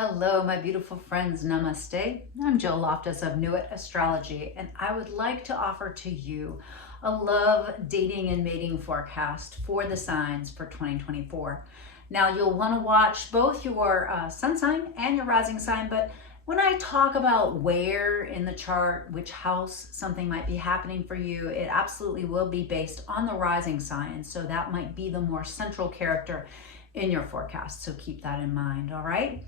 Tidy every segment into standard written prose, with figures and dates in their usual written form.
Hello, my beautiful friends. Namaste. I'm Jill Loftis of Nuit Astrology, and I would like to offer to you a love, dating, and mating forecast for the signs for 2024. Now, you'll want to watch both your sun sign and your rising sign, but when I talk about where in the chart, which house something might be happening for you, it absolutely will be based on the rising sign. So that might be the more central character in your forecast. So keep that in mind, all right?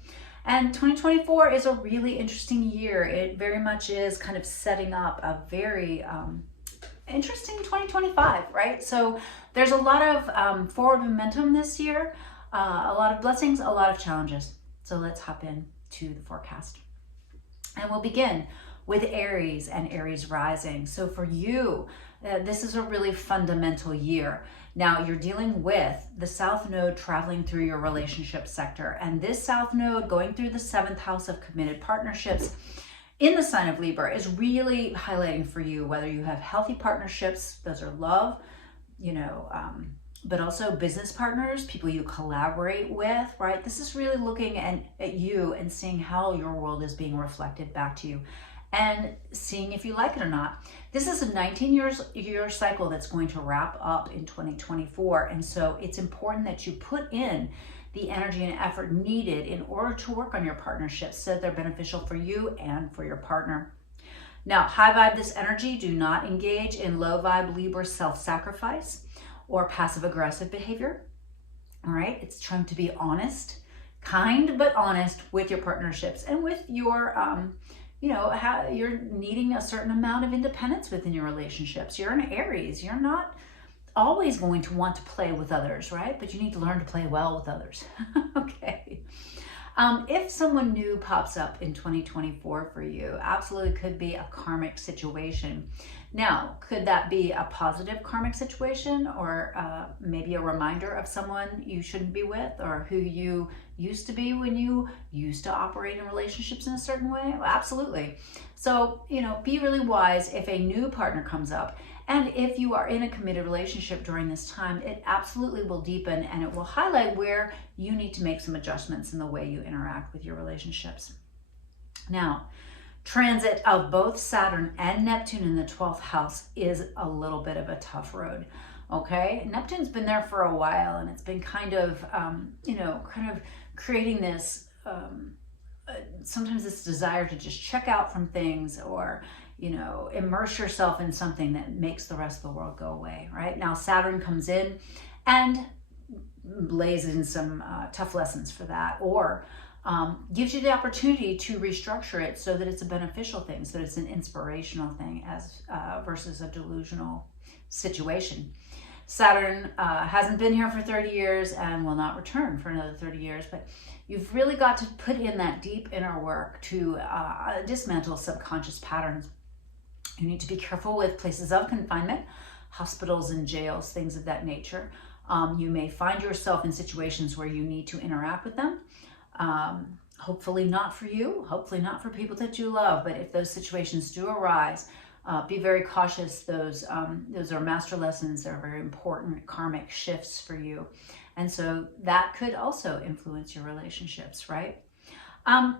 And 2024 is a really interesting year. It very much is kind of setting up a very interesting 2025, right? So there's a lot of forward momentum this year, a lot of blessings, a lot of challenges. So let's hop in to the forecast. And we'll begin with Aries and Aries rising. So for you, this is a really fundamental year. Now you're dealing with the South Node traveling through your relationship sector, and this South Node going through the 7th house of committed partnerships in the sign of Libra is really highlighting for you whether you have healthy partnerships, those are love, but also business partners, people you collaborate with, right? This is really looking at you and seeing how your world is being reflected back to you and seeing if you like it or not. This is a 19-year cycle that's going to wrap up in 2024. And so it's important that you put in the energy and effort needed in order to work on your partnerships so that they're beneficial for you and for your partner. Now, high vibe this energy. Do not engage in low vibe Libra self-sacrifice or passive aggressive behavior. All right, it's trying to be honest, kind, but honest with your partnerships and with your, how you're needing a certain amount of independence within your relationships. You're an Aries. You're not always going to want to play with others, right? But you need to learn to play well with others. Okay. If someone new pops up in 2024 for you, absolutely could be a karmic situation. Now, could that be a positive karmic situation or maybe a reminder of someone you shouldn't be with or who you used to be when you used to operate in relationships in a certain way? Well, absolutely. So, be really wise if a new partner comes up. And if you are in a committed relationship during this time, it absolutely will deepen and it will highlight where you need to make some adjustments in the way you interact with your relationships. Now, transit of both Saturn and Neptune in the 12th house is a little bit of a tough road. Okay, Neptune's been there for a while and it's been kind of creating this, sometimes this desire to just check out from things or, immerse yourself in something that makes the rest of the world go away, right? Now Saturn comes in and lays in some tough lessons for that, or gives you the opportunity to restructure it so that it's a beneficial thing, so that it's an inspirational thing as versus a delusional situation. Saturn hasn't been here for 30 years and will not return for another 30 years, but you've really got to put in that deep inner work to dismantle subconscious patterns. You need to be careful with places of confinement, hospitals and jails, things of that nature. You may find yourself in situations where you need to interact with them. Hopefully not for you, hopefully not for people that you love, but if those situations do arise, be very cautious. Those are master lessons. They're very important karmic shifts for you. And so that could also influence your relationships, right?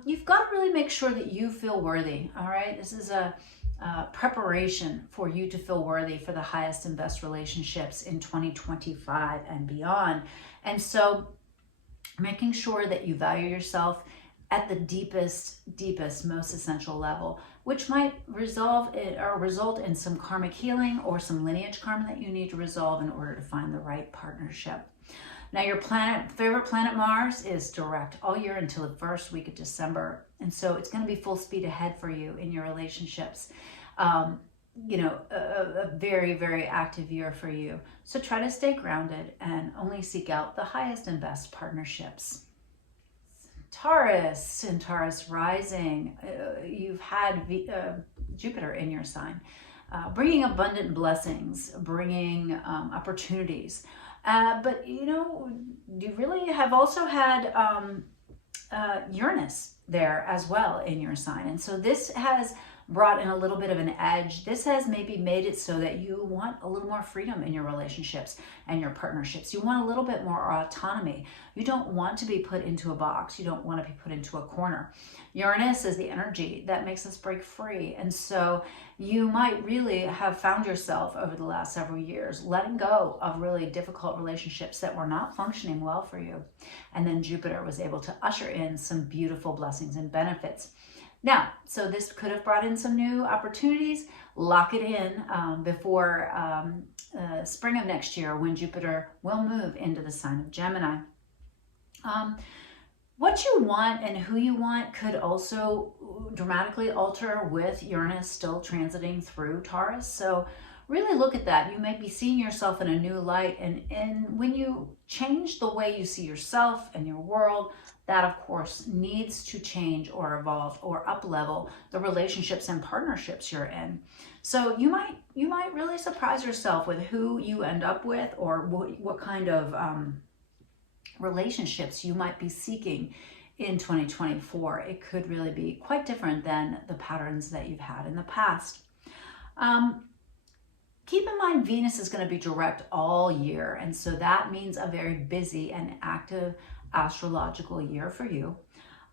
You've got to really make sure that you feel worthy, all right? This is a preparation for you to feel worthy for the highest and best relationships in 2025 and beyond. And so making sure that you value yourself at the deepest, most essential level, which might result in some karmic healing or some lineage karma that you need to resolve in order to find the right partnership. Now, your favorite planet Mars is direct all year until the first week of December. And so it's going to be full speed ahead for you in your relationships. A very, very active year for you. So try to stay grounded and only seek out the highest and best partnerships. Taurus and Taurus rising, you've had Jupiter in your sign, bringing abundant blessings, bringing opportunities. But you really have also had Uranus there as well in your sign. And so this has brought in a little bit of an edge. This has maybe made it so that you want a little more freedom in your relationships and your partnerships. You want a little bit more autonomy. You don't want to be put into a box. You don't want to be put into a corner. Uranus is the energy that makes us break free. And so you might really have found yourself over the last several years letting go of really difficult relationships that were not functioning well for you. And then Jupiter was able to usher in some beautiful blessings and benefits. Now, so this could have brought in some new opportunities. Lock it in before spring of next year, when Jupiter will move into the sign of Gemini. What you want and who you want could also dramatically alter with Uranus still transiting through Taurus. So really look at that. You might be seeing yourself in a new light. And when you change the way you see yourself and your world, that of course needs to change or evolve or up level the relationships and partnerships you're in. So you might really surprise yourself with who you end up with, or what kind of relationships you might be seeking in 2024. It could really be quite different than the patterns that you've had in the past. Keep in mind, Venus is going to be direct all year, and so that means a very busy and active astrological year for you.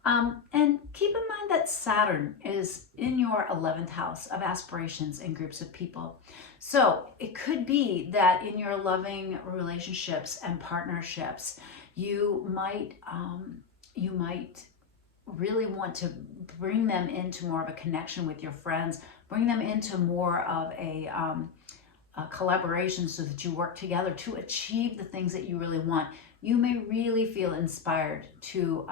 And keep in mind that Saturn is in your 11th house of aspirations and groups of people. So it could be that in your loving relationships and partnerships, you might really want to bring them into more of a connection with your friends, bring them into more of a collaboration, so that you work together to achieve the things that you really want. You may really feel inspired to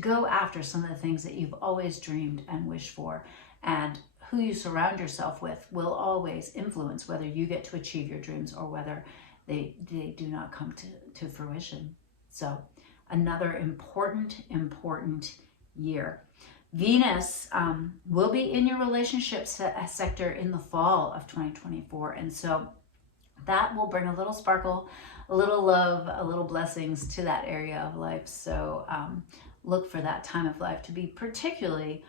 go after some of the things that you've always dreamed and wished for. And who you surround yourself with will always influence whether you get to achieve your dreams or whether they do not come to fruition. So another important year. Venus will be in your relationship sector in the fall of 2024. And so that will bring a little sparkle, a little love, a little blessings to that area of life. So look for that time of life to be particularly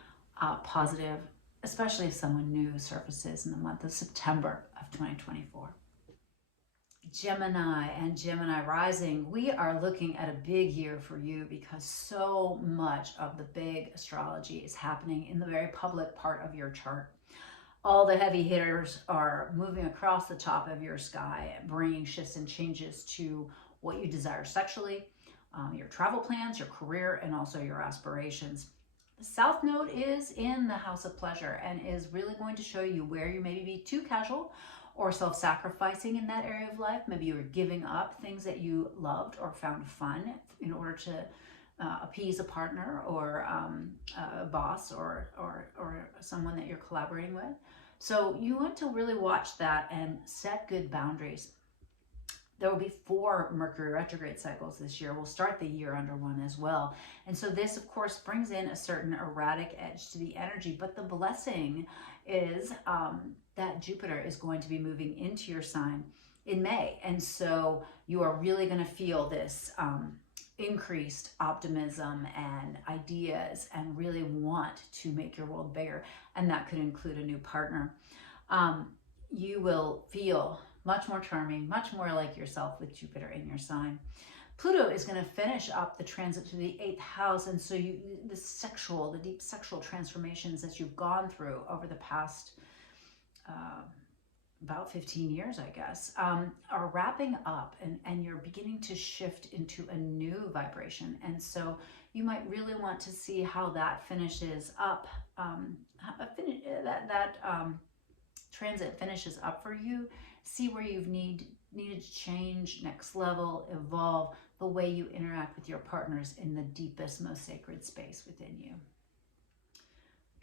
positive, especially if someone new surfaces in the month of September of 2024. Gemini and Gemini rising, we are looking at a big year for you, because so much of the big astrology is happening in the very public part of your chart. All the heavy hitters are moving across the top of your sky, bringing shifts and changes to what you desire sexually, your travel plans, your career, and also your aspirations. The South Node is in the house of pleasure and is really going to show you where you maybe be too casual or self-sacrificing in that area of life. Maybe you were giving up things that you loved or found fun in order to appease a partner or a boss or someone that you're collaborating with. So you want to really watch that and set good boundaries. There will be 4 Mercury retrograde cycles this year. We'll start the year under one as well. And so this, of course, brings in a certain erratic edge to the energy. But the blessing is that Jupiter is going to be moving into your sign in May. And so you are really going to feel this increased optimism and ideas, and really want to make your world bigger. And that could include a new partner. You will feel much more charming, much more like yourself with Jupiter in your sign. Pluto is going to finish up the transit to the 8th house. And so the deep sexual transformations that you've gone through over the past about 15 years, I guess, are wrapping up, and you're beginning to shift into a new vibration. And so you might really want to see how that finishes up, transit finishes up for you. See where you've needed to change, next level, evolve the way you interact with your partners in the deepest, most sacred space within you.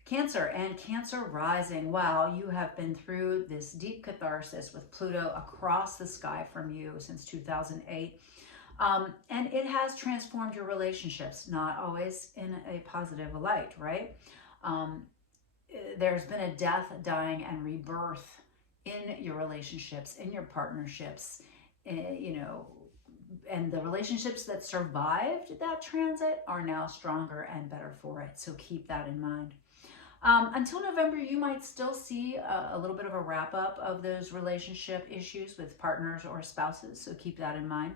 Cancer and Cancer rising. Wow, you have been through this deep catharsis with Pluto across the sky from you since 2008. And it has transformed your relationships, not always in a positive light, right? There's been a death, dying, and rebirth in your relationships, in your partnerships, and the relationships that survived that transit are now stronger and better for it. So keep that in mind. Until November, you might still see a little bit of a wrap up of those relationship issues with partners or spouses, so keep that in mind.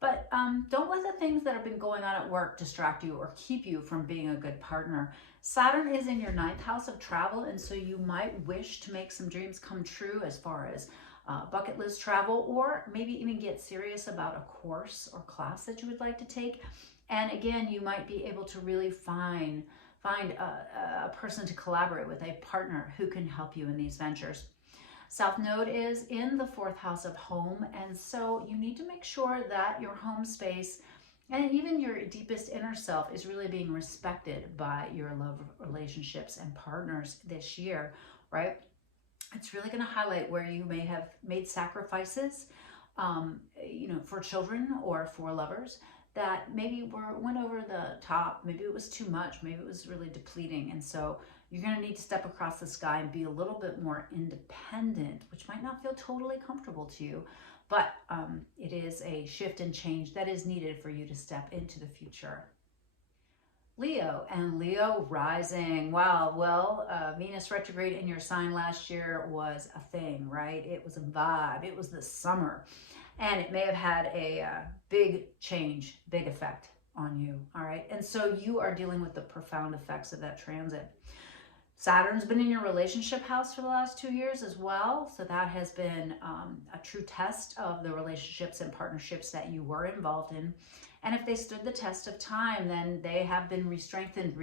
But don't let the things that have been going on at work distract you or keep you from being a good partner. Saturn is in your 9th house of travel, and so you might wish to make some dreams come true as far as bucket list travel, or maybe even get serious about a course or class that you would like to take. And again, you might be able to really find a person to collaborate with, a partner who can help you in these ventures. South Node is in the 4th house of home, and so you need to make sure that your home space and even your deepest inner self is really being respected by your love relationships and partners this year, right? It's really going to highlight where you may have made sacrifices, for children or for lovers that maybe went over the top. Maybe it was too much. Maybe it was really depleting. And so you're going to need to step across the sky and be a little bit more independent, which might not feel totally comfortable to you, but it is a shift and change that is needed for you to step into the future. Leo and Leo rising. Wow, well, Venus retrograde in your sign last year was a thing, right? It was a vibe. It was the summer. And it may have had a big change, big effect on you, all right? And so you are dealing with the profound effects of that transit. Saturn's been in your relationship house for the last 2 years as well. So that has been a true test of the relationships and partnerships that you were involved in. And if they stood the test of time, then they have been re-strengthened,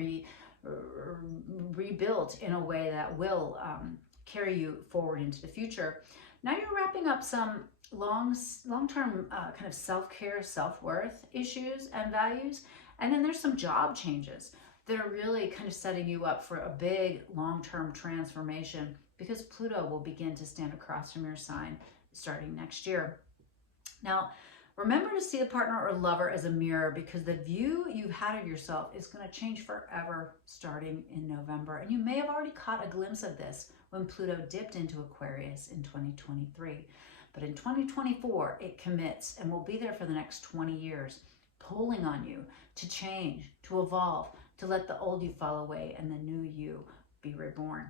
rebuilt in a way that will carry you forward into the future. Now you're wrapping up some long-term kind of self-care, self-worth issues and values. And then there's some job changes that are really kind of setting you up for a big long-term transformation, because Pluto will begin to stand across from your sign starting next year. Now, remember to see a partner or lover as a mirror, because the view you've had of yourself is going to change forever starting in November. And you may have already caught a glimpse of this when Pluto dipped into Aquarius in 2023. But in 2024, it commits and will be there for the next 20 years, pulling on you to change, to evolve, to let the old you fall away and the new you be reborn.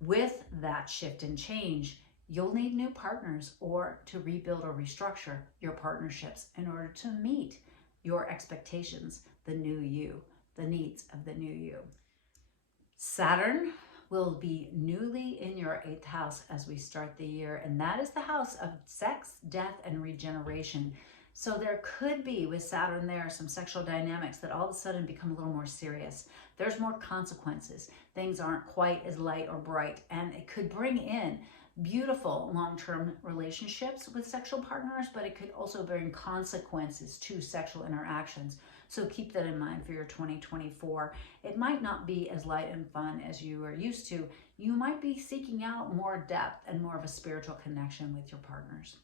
With that shift and change, you'll need new partners or to rebuild or restructure your partnerships in order to meet your expectations, the new you, the needs of the new you. Saturn will be newly in your 8th house as we start the year, and that is the house of sex, death, and regeneration. So there could be, with Saturn there, some sexual dynamics that all of a sudden become a little more serious. There's more consequences. Things aren't quite as light or bright, and it could bring in beautiful long-term relationships with sexual partners, but it could also bring consequences to sexual interactions. So keep that in mind for your 2024. It might not be as light and fun as you are used to. You might be seeking out more depth and more of a spiritual connection with your partners.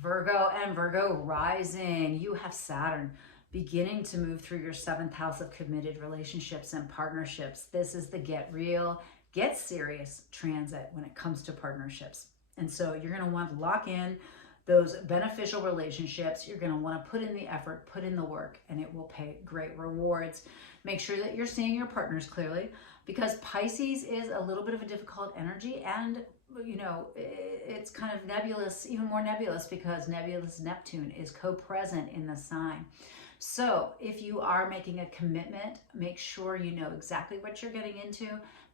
Virgo and Virgo rising, you have Saturn beginning to move through your 7th house of committed relationships and partnerships. This is the get real, get serious transit when it comes to partnerships. And so you're going to want to lock in those beneficial relationships. You're going to want to put in the effort, put in the work, and it will pay great rewards. Make sure that you're seeing your partners clearly, because Pisces is a little bit of a difficult energy, and it's kind of nebulous, even more nebulous, because nebulous Neptune is co-present in the sign. So if you are making a commitment, make sure you know exactly what you're getting into.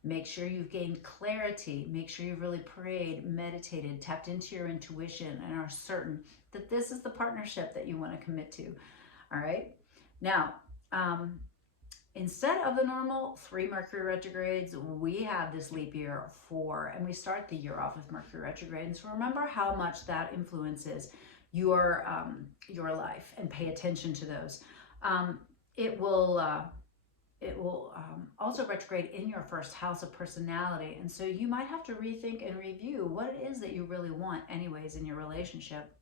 Make sure you've gained clarity. Make sure you've really prayed, meditated, tapped into your intuition, and are certain that this is the partnership that you want to commit to. All right. Now, instead of the normal 3 Mercury retrogrades, we have this leap year 4, and we start the year off with Mercury retrograde. And so remember how much that influences your life, and pay attention to those. It will also retrograde in your 1st house of personality, and so you might have to rethink and review what it is that you really want anyways in your relationship.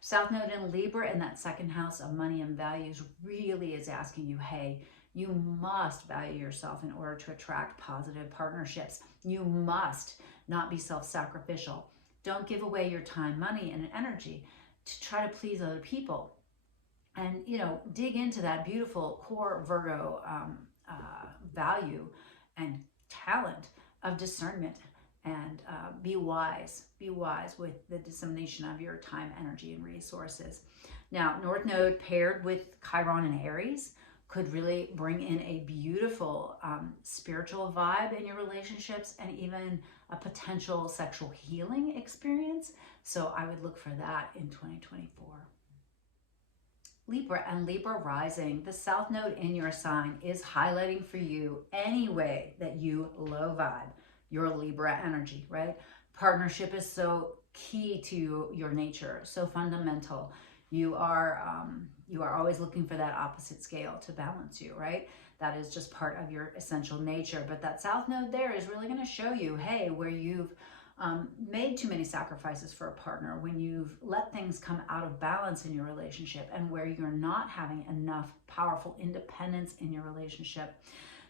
South Node in Libra in that 2nd house of money and values really is asking you, hey, you must value yourself in order to attract positive partnerships. You must not be self-sacrificial. Don't give away your time, money, and energy to try to please other people. And, dig into that beautiful core Virgo value and talent of discernment. And be wise with the dissemination of your time, energy, and resources. Now, North Node paired with Chiron and Aries could really bring in a beautiful spiritual vibe in your relationships, and even a potential sexual healing experience. So I would look for that in 2024. Libra and Libra rising, the South Node in your sign is highlighting for you any way that you low vibe your Libra energy, right? Partnership is so key to your nature, so fundamental. You are always looking for that opposite scale to balance you, right? That is just part of your essential nature. But that South Node there is really going to show you, hey, where you've made too many sacrifices for a partner, when you've let things come out of balance in your relationship, and where you're not having enough powerful independence in your relationship.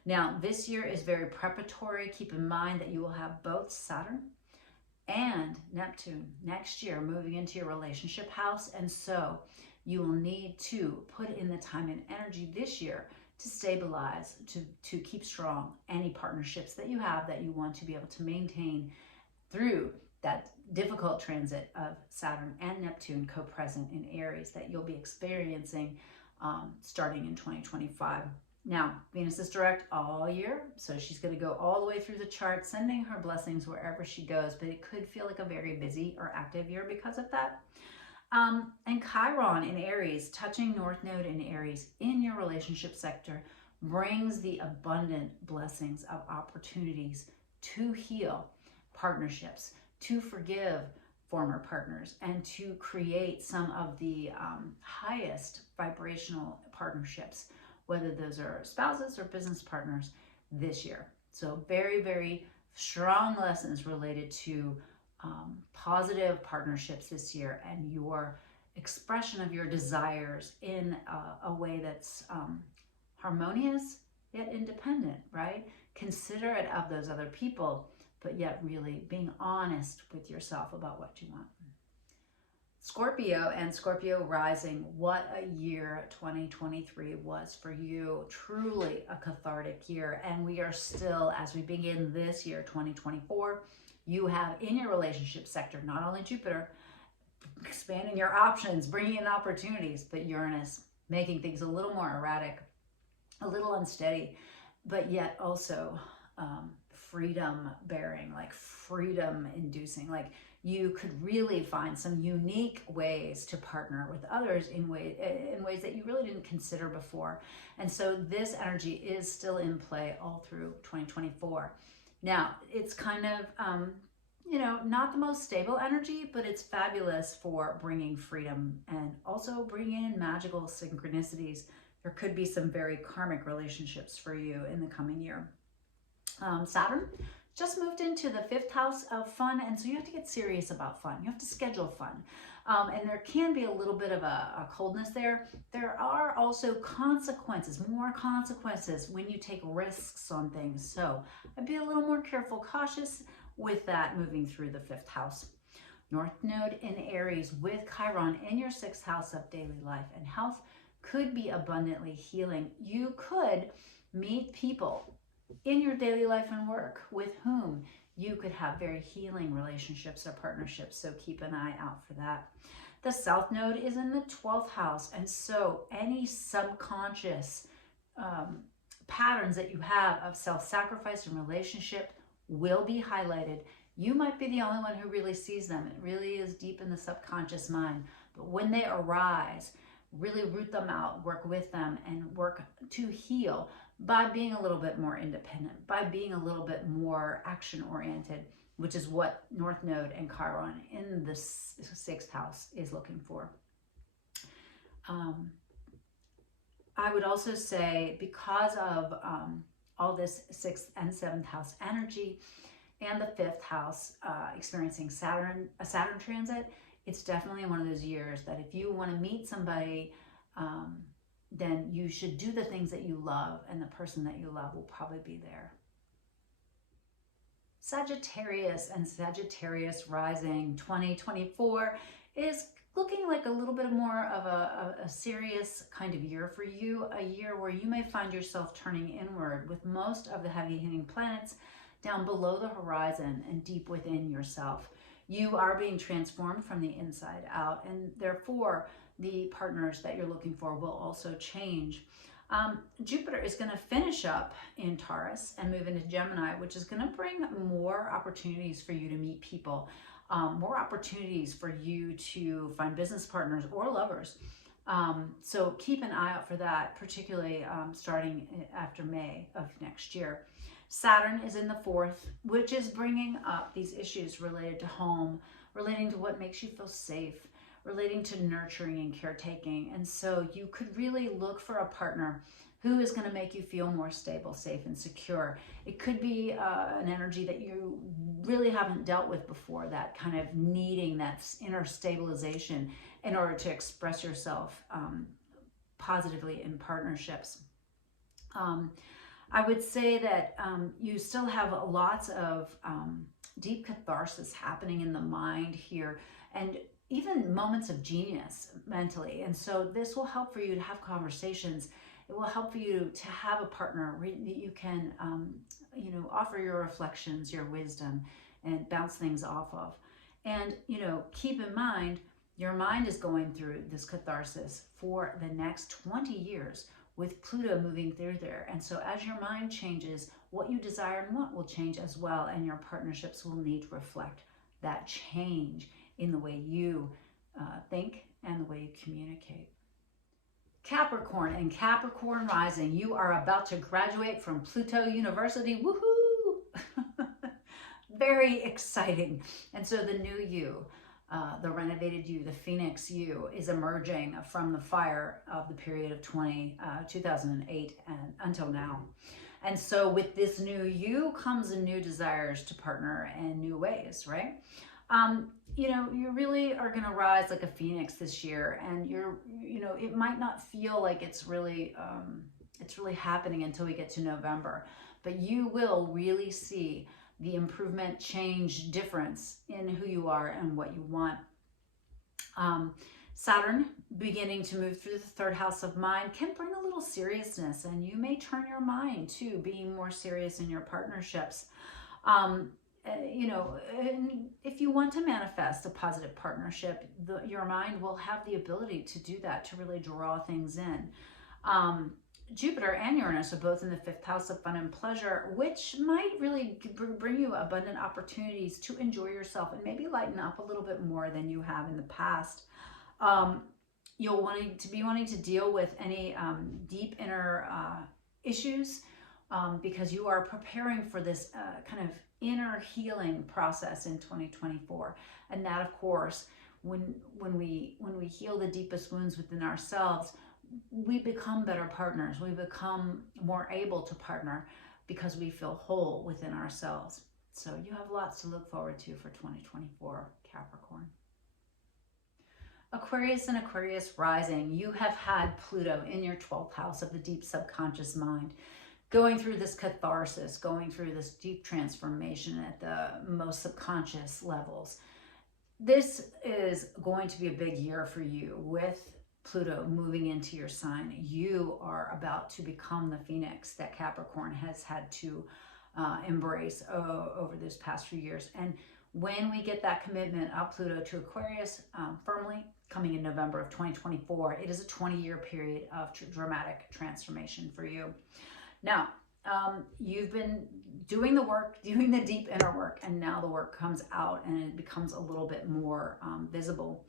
Now, this year is very preparatory. Keep in mind that you will have both Saturn and Neptune next year moving into your relationship house. And so you will need to put in the time and energy this year to stabilize, to keep strong any partnerships that you have that you want to be able to maintain through that difficult transit of Saturn and Neptune co-present in Aries that you'll be experiencing starting in 2025. Now, Venus is direct all year, so she's going to go all the way through the chart, sending her blessings wherever she goes, but it could feel like a very busy or active year because of that. And Chiron in Aries, touching North Node in Aries in your relationship sector, brings the abundant blessings of opportunities to heal partnerships, to forgive former partners, and to create some of the highest vibrational partnerships, whether those are spouses or business partners this year. So very, very strong lessons related to positive partnerships this year, and your expression of your desires in a way that's harmonious yet independent, right? Considerate of those other people, but yet really being honest with yourself about what you want. Scorpio and Scorpio rising, what a year 2023 was for you. Truly a cathartic year. And we are still, as we begin this year, 2024, you have in your relationship sector, not only Jupiter expanding your options, bringing in opportunities, but Uranus making things a little more erratic, a little unsteady, but yet also freedom bearing, like freedom inducing. Like you could really find some unique ways to partner with others in ways that you really didn't consider before. And so this energy is still in play all through 2024. Now, it's kind of, not the most stable energy, but it's fabulous for bringing freedom and also bringing in magical synchronicities. There could be some very karmic relationships for you in the coming year. Saturn just moved into the 5th house of fun, and so you have to get serious about fun. You have to schedule fun, and there can be a little bit of a coldness there. There are also consequences, more consequences when you take risks on things. So I'd be a little more careful, cautious with that moving through the 5th house. North Node in Aries with Chiron in your 6th house of daily life and health could be abundantly healing. You could meet people in your daily life and work with whom you could have very healing relationships or partnerships. So keep an eye out for that. The South Node is in the 12th house. And so any subconscious patterns that you have of self-sacrifice and relationship will be highlighted. You might be the only one who really sees them. It really is deep in the subconscious mind. But when they arise, really root them out, work with them, and work to heal by being a little bit more independent, by being a little bit more action-oriented, which is what North Node and Chiron in the 6th house is looking for. I would also say, because of all this 6th and 7th house energy and the 5th house experiencing a Saturn transit, it's definitely one of those years that if you want to meet somebody, then you should do the things that you love, and the person that you love will probably be there. Sagittarius and Sagittarius rising 2024 is looking like a little bit more of a serious kind of year for you, a year where you may find yourself turning inward with most of the heavy hitting planets down below the horizon and deep within yourself. You are being transformed from the inside out, and therefore the partners that you're looking for will also change. Jupiter is going to finish up in Taurus and move into Gemini, which is going to bring more opportunities for you to meet people, more opportunities for you to find business partners or lovers. So keep an eye out for that, particularly starting after May of next year. Saturn is in the 4th, which is bringing up these issues related to home, relating to what makes you feel safe, relating to nurturing and caretaking. And so you could really look for a partner who is going to make you feel more stable, safe, and secure. It could be an energy that you really haven't dealt with before, that kind of needing that inner stabilization in order to express yourself positively in partnerships. I would say that you still have lots of deep catharsis happening in the mind here, and even moments of genius mentally. And so this will help for you to have conversations. It will help for you to have a partner that you can, offer your reflections, your wisdom, and bounce things off of. And, keep in mind, your mind is going through this catharsis for the next 20 years with Pluto moving through there. And so as your mind changes, what you desire and want will change as well. And your partnerships will need to reflect that change in the way you think and the way you communicate. Capricorn and Capricorn rising, you are about to graduate from Pluto University. Woohoo! Very exciting. And so the new you, the renovated you, the Phoenix you, is emerging from the fire of the period of 2008 and until now. And so with this new you comes new desires to partner in new ways, right? You really are going to rise like a phoenix this year, and it might not feel like it's really happening until we get to November, but you will really see the improvement, change, difference in who you are and what you want. Saturn beginning to move through the 3rd house of mind can bring a little seriousness, and you may turn your mind to being more serious in your partnerships. If you want to manifest a positive partnership, your mind will have the ability to do that, to really draw things in. Jupiter and Uranus are both in the 5th house of fun and pleasure, which might really bring you abundant opportunities to enjoy yourself and maybe lighten up a little bit more than you have in the past. You'll wanting to deal with any deep inner issues because you are preparing for this kind of inner healing process in 2024. And that, of course, when we heal the deepest wounds within ourselves, we become better partners. We become more able to partner because we feel whole within ourselves. So you have lots to look forward to for 2024, Capricorn. Aquarius and Aquarius rising, you have had Pluto in your 12th house of the deep subconscious mind, going through this catharsis, going through this deep transformation at the most subconscious levels. This is going to be a big year for you with Pluto moving into your sign. You are about to become the phoenix that Capricorn has had to embrace over this past few years. And when we get that commitment of Pluto to Aquarius firmly coming in November of 2024, it is a 20-year period of dramatic transformation for you. Now, you've been doing the work, doing the deep inner work, and now the work comes out and it becomes a little bit more visible.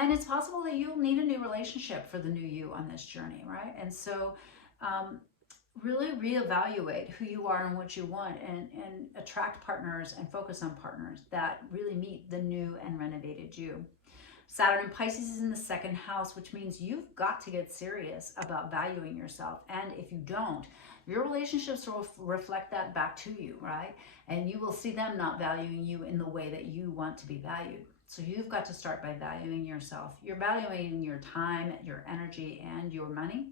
And it's possible that you'll need a new relationship for the new you on this journey, right? And so really reevaluate who you are and what you want, and attract partners and focus on partners that really meet the new and renovated you. Saturn in Pisces is in the 2nd house, which means you've got to get serious about valuing yourself. And if you don't, your relationships will reflect that back to you, right? And you will see them not valuing you in the way that you want to be valued. So you've got to start by valuing yourself. You're valuing your time, your energy, and your money.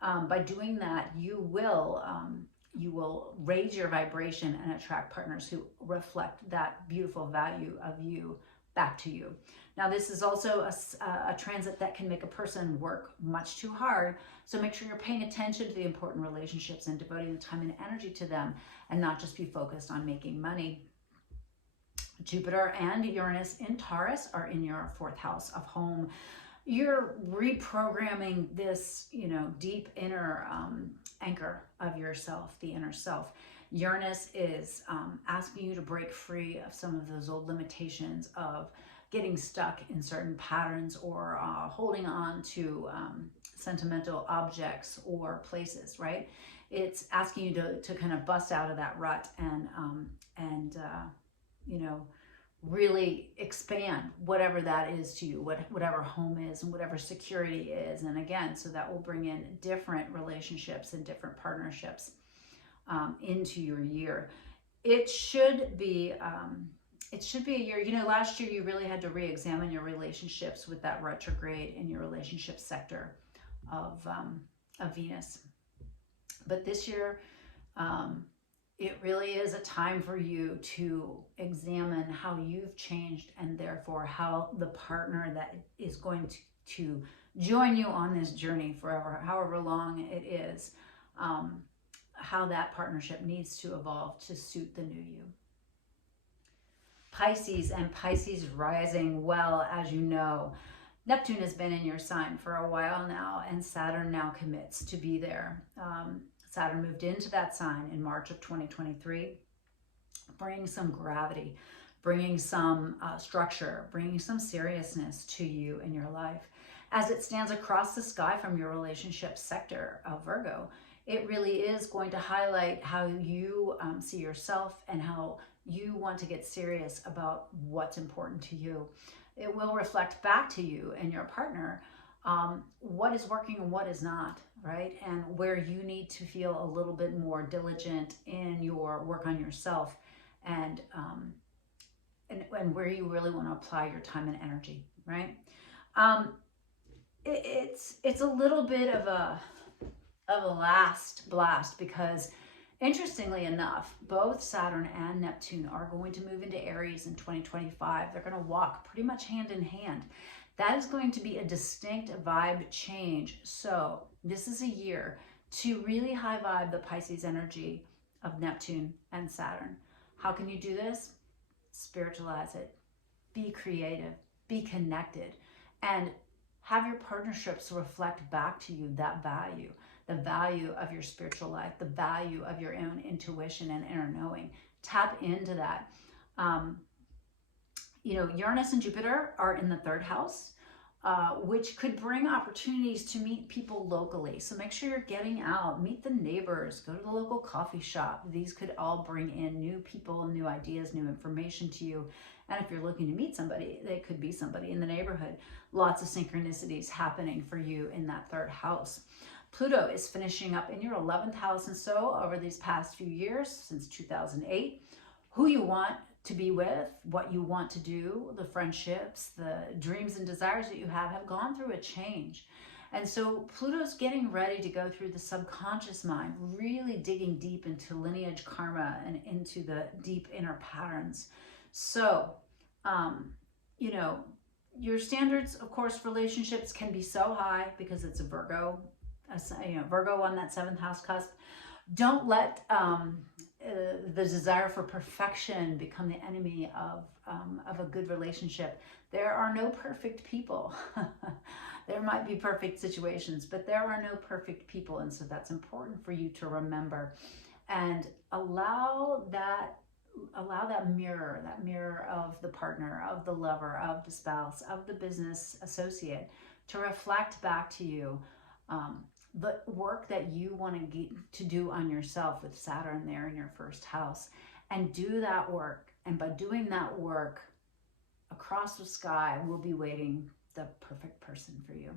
By doing that, you will raise your vibration and attract partners who reflect that beautiful value of you back to you. Now, this is also a transit that can make a person work much too hard. So make sure you're paying attention to the important relationships and devoting the time and energy to them, and not just be focused on making money. Jupiter and Uranus in Taurus are in your 4th house of home. You're reprogramming this, deep inner anchor of yourself, the inner self. Uranus is asking you to break free of some of those old limitations of getting stuck in certain patterns or holding on to sentimental objects or places, right? It's asking you to kind of bust out of that rut and really expand whatever that is to you, whatever home is and whatever security is. And again, so that will bring in different relationships and different partnerships into your year. It should be a year, last year you really had to re-examine your relationships with that retrograde in your relationship sector of Venus. But this year, it really is a time for you to examine how you've changed, and therefore how the partner that is going to join you on this journey forever, however long it is, how that partnership needs to evolve to suit the new you. Pisces and Pisces rising, well, as you know, Neptune has been in your sign for a while now, and Saturn now commits to be there. Saturn moved into that sign in March of 2023, bringing some gravity, bringing some structure, bringing some seriousness to you in your life. As it stands across the sky from your relationship sector of Virgo, it really is going to highlight how you see yourself and how you want to get serious about what's important to you. It will reflect back to you and your partner what is working and what is not, right? And where you need to feel a little bit more diligent in your work on yourself, and where you really want to apply your time and energy, right? It's a little bit of a last blast, because interestingly enough, both Saturn and Neptune are going to move into Aries in 2025. They're going to walk pretty much hand in hand. That is going to be a distinct vibe change. So this is a year to really high vibe the Pisces energy of Neptune and Saturn. How can you do this? Spiritualize it. Be creative. Be connected. And have your partnerships reflect back to you that value. The value of your spiritual life, the value of your own intuition and inner knowing. Tap into that. Uranus and Jupiter are in the 3rd house, which could bring opportunities to meet people locally. So make sure you're getting out, meet the neighbors, go to the local coffee shop. These could all bring in new people, new ideas, new information to you. And if you're looking to meet somebody, they could be somebody in the neighborhood. Lots of synchronicities happening for you in that 3rd house. Pluto is finishing up in your 11th house, and so over these past few years, since 2008, who you want to be with, what you want to do, the friendships, the dreams and desires that you have gone through a change. And so Pluto's getting ready to go through the subconscious mind, really digging deep into lineage karma and into the deep inner patterns. So, your standards, of course, relationships can be so high because it's a Virgo, Virgo on that 7th house cusp. Don't let the desire for perfection become the enemy of a good relationship. There are no perfect people. There might be perfect situations, but there are no perfect people. And so that's important for you to remember, and allow that mirror of the partner, of the lover, of the spouse, of the business associate to reflect back to you the work that you want to do on yourself with Saturn there in your 1st house. And do that work. And by doing that work, across the sky will be waiting the perfect person for you.